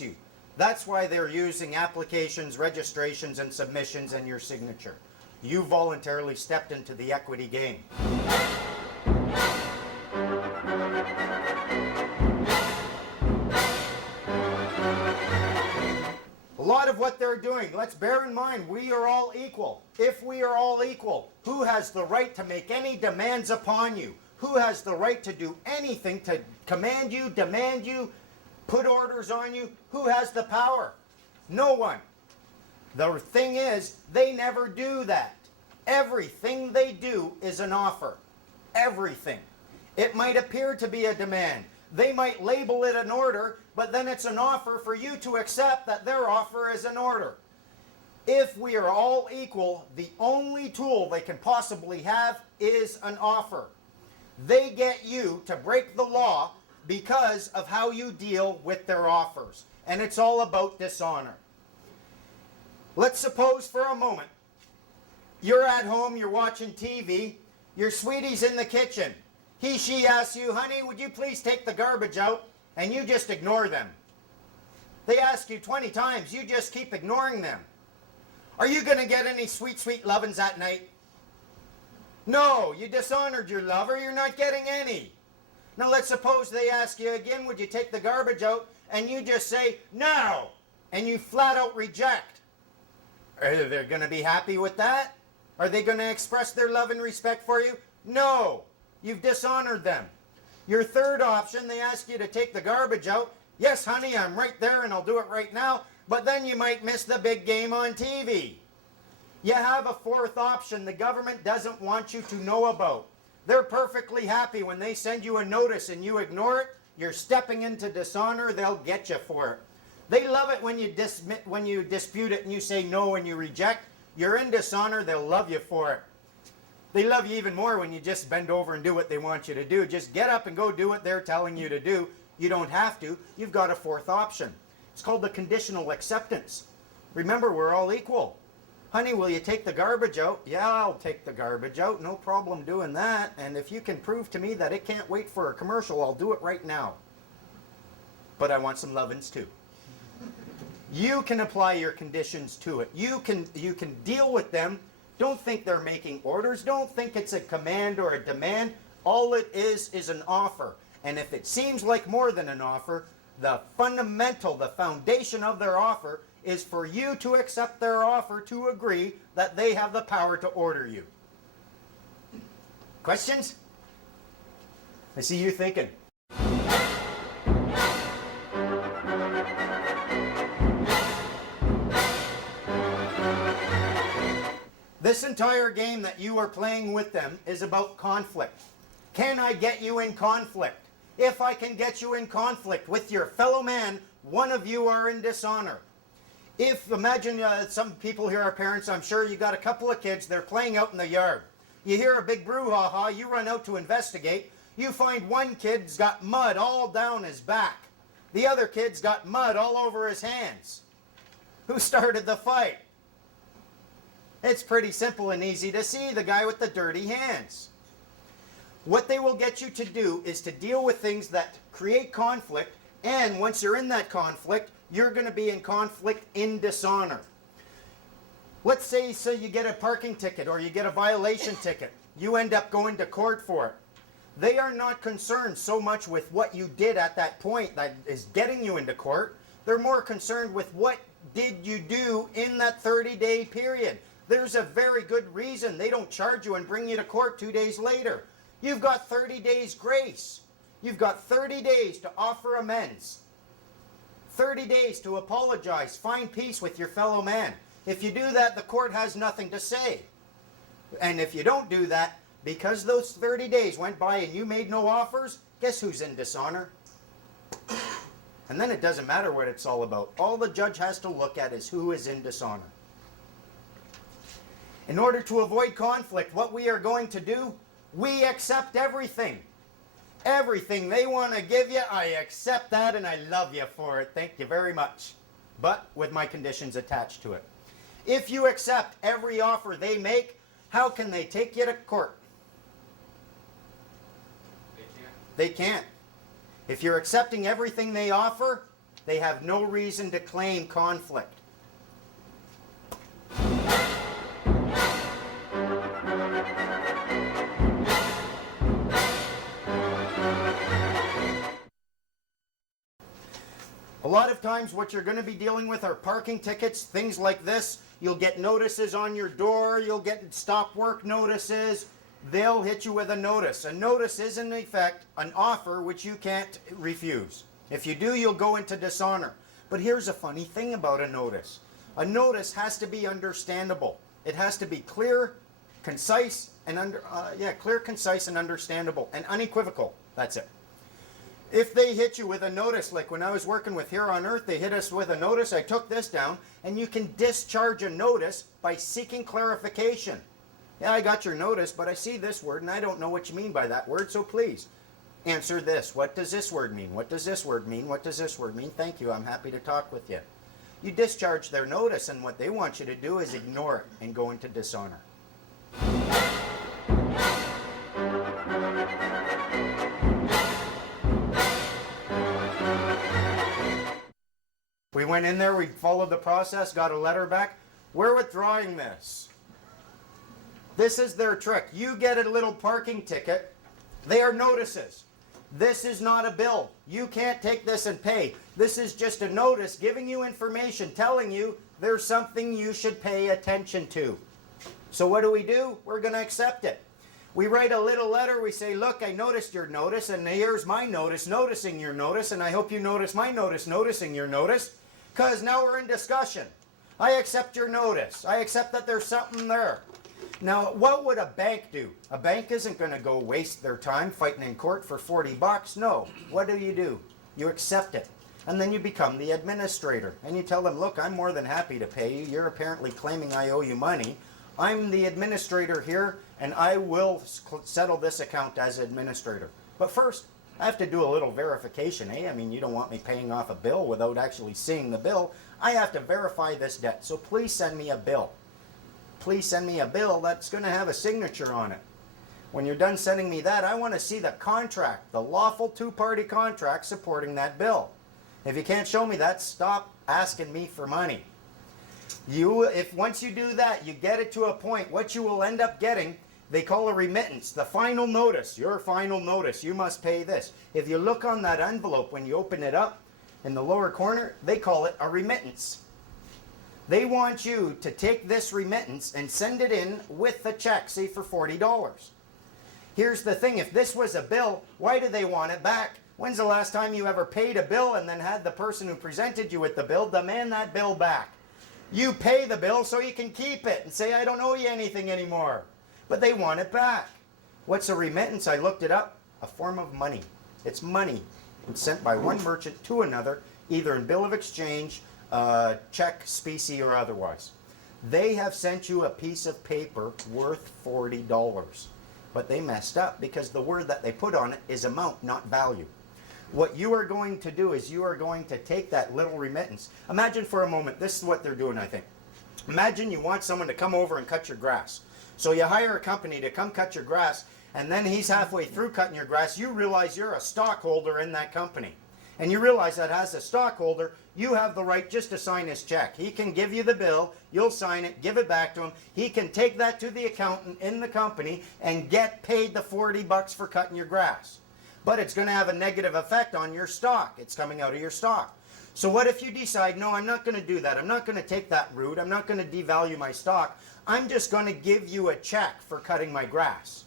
force you. That's why they're using applications, registrations, and submissions and your signature. You voluntarily stepped into the equity game. A lot of what they're doing, let's bear in mind, we are all equal. If we are all equal, who has the right to make any demands upon you? Who has the right to do anything, to command you, demand you, put orders on you? Who has the power? No one. The thing is, they never do that. Everything they do is an offer. Everything. It might appear to be a demand. They might label it an order, but then it's an offer for you to accept that their offer is an order. If we are all equal, the only tool they can possibly have is an offer. They get you to break the law because of how you deal with their offers. And it's all about dishonor. Let's suppose for a moment, you're at home, you're watching TV, your sweetie's in the kitchen. She asks you, honey, would you please take the garbage out? And you just ignore them. They ask you 20 times, you just keep ignoring them. Are you going to get any sweet, sweet lovin's that night? No, you dishonored your lover, you're not getting any. Now let's suppose they ask you again, would you take the garbage out? And you just say, no, and you flat out reject. Are they going to be happy with that? Are they going to express their love and respect for you? No. You've dishonored them. Your third option, they ask you to take the garbage out. Yes, honey, I'm right there and I'll do it right now. But then you might miss the big game on TV. You have a fourth option the government doesn't want you to know about. They're perfectly happy when they send you a notice and you ignore it. You're stepping into dishonor. They'll get you for it. They love it when you dispute it and you say no and you reject. You're in dishonor. They'll love you for it. They love you even more when you just bend over and do what they want you to do. Just get up and go do what they're telling you to do. You don't have to. You've got a fourth option. It's called the conditional acceptance. Remember, we're all equal. Honey, will you take the garbage out? Yeah, I'll take the garbage out. No problem doing that. And if you can prove to me that it can't wait for a commercial, I'll do it right now. But I want some lovin's too. You can apply your conditions to it. You can deal with them. Don't think they're making orders. Don't think it's a command or a demand. All it is an offer. And if it seems like more than an offer, the fundamental, the foundation of their offer is for you to accept their offer, to agree that they have the power to order you. Questions? I see you thinking. This entire game that you are playing with them is about conflict. Can I get you in conflict? If I can get you in conflict with your fellow man, one of you are in dishonor. If, imagine some people here are parents, I'm sure you got a couple of kids, they're playing out in the yard. You hear a big brouhaha, you run out to investigate. You find one kid's got mud all down his back. The other kid's got mud all over his hands. Who started the fight? It's pretty simple and easy to see, the guy with the dirty hands. What they will get you to do is to deal with things that create conflict, and once you're in that conflict, you're going to be in conflict in dishonor. Let's say you get a parking ticket or you get a violation ticket. You end up going to court for it. They are not concerned so much with what you did at that point that is getting you into court. They're more concerned with what did you do in that 30-day period. There's a very good reason they don't charge you and bring you to court 2 days later. You've got 30 days grace. You've got 30 days to offer amends. 30 days to apologize, find peace with your fellow man. If you do that, the court has nothing to say. And if you don't do that, because those 30 days went by and you made no offers, guess who's in dishonor? And then it doesn't matter what it's all about. All the judge has to look at is who is in dishonor. In order to avoid conflict, what we are going to do, we accept everything. Everything they want to give you, I accept that and I love you for it. Thank you very much. But with my conditions attached to it. If you accept every offer they make, how can they take you to court? They can't. If you're accepting everything they offer, They have no reason to claim conflict. A lot of times what you're going to be dealing with are parking tickets, things like this. You'll get notices on your door, you'll get stop work notices. They'll hit you with a notice. A notice is in effect an offer which you can't refuse. If you do, you'll go into dishonor. But here's a funny thing about a notice. A notice has to be understandable. It has to be clear, concise, and understandable and unequivocal. That's it. If they hit you with a notice, like when I was working with Here on Earth, they hit us with a notice. I took this down, and you can discharge a notice by seeking clarification. Yeah, I got your notice, but I see this word, and I don't know what you mean by that word, so please answer this. What does this word mean? What does this word mean? What does this word mean? Thank you. I'm happy to talk with you. You discharge their notice, and what they want you to do is ignore it and go into dishonor. We went in there, we followed the process, got a letter back. We're withdrawing this. This is their trick. You get a little parking ticket. They are notices. This is not a bill. You can't take this and pay. This is just a notice giving you information, telling you there's something you should pay attention to. So what do? We're going to accept it. We write a little letter. We say, look, I noticed your notice, and here's my notice noticing your notice, and I hope you notice my notice noticing your notice, because now we're in discussion. I accept your notice. I accept that there's something there. Now, what would a bank do? A bank isn't going to go waste their time fighting in court for 40 bucks. No. What do? You accept it. And then you become the administrator. And you tell them, look, I'm more than happy to pay you. You're apparently claiming I owe you money. I'm the administrator here, and I will settle this account as administrator. But first, I have to do a little verification, eh? I mean, you don't want me paying off a bill without actually seeing the bill. I have to verify this debt. So please send me a bill. Please send me a bill that's going to have a signature on it. When you're done sending me that, I want to see the contract, the lawful two-party contract supporting that bill. If you can't show me that, stop asking me for money. If once you do that, you get it to a point, what you will end up getting, they call a remittance, the final notice, your final notice, you must pay this. If you look on that envelope when you open it up in the lower corner, they call it a remittance. They want you to take this remittance and send it in with the check, say for $40. Here's the thing, if this was a bill, why do they want it back? When's the last time you ever paid a bill and then had the person who presented you with the bill demand that bill back? You pay the bill so you can keep it and say, I don't owe you anything anymore. But they want it back. What's a remittance? I looked it up. A form of money. It's money. It's sent by one merchant to another, either in bill of exchange, check, specie, or otherwise. They have sent you a piece of paper worth $40. But they messed up because the word that they put on it is amount, not value. What you are going to do is you are going to take that little remittance. Imagine for a moment, this is what they're doing, I think. Imagine you want someone to come over and cut your grass. So you hire a company to come cut your grass, and then he's halfway through cutting your grass. You realize you're a stockholder in that company. And you realize that as a stockholder, you have the right just to sign his check. He can give you the bill, you'll sign it, give it back to him. He can take that to the accountant in the company and get paid the $40 for cutting your grass. But it's going to have a negative effect on your stock. It's coming out of your stock. So what if you decide, no, I'm not going to do that. I'm not going to take that route. I'm not going to devalue my stock. I'm just going to give you a check for cutting my grass.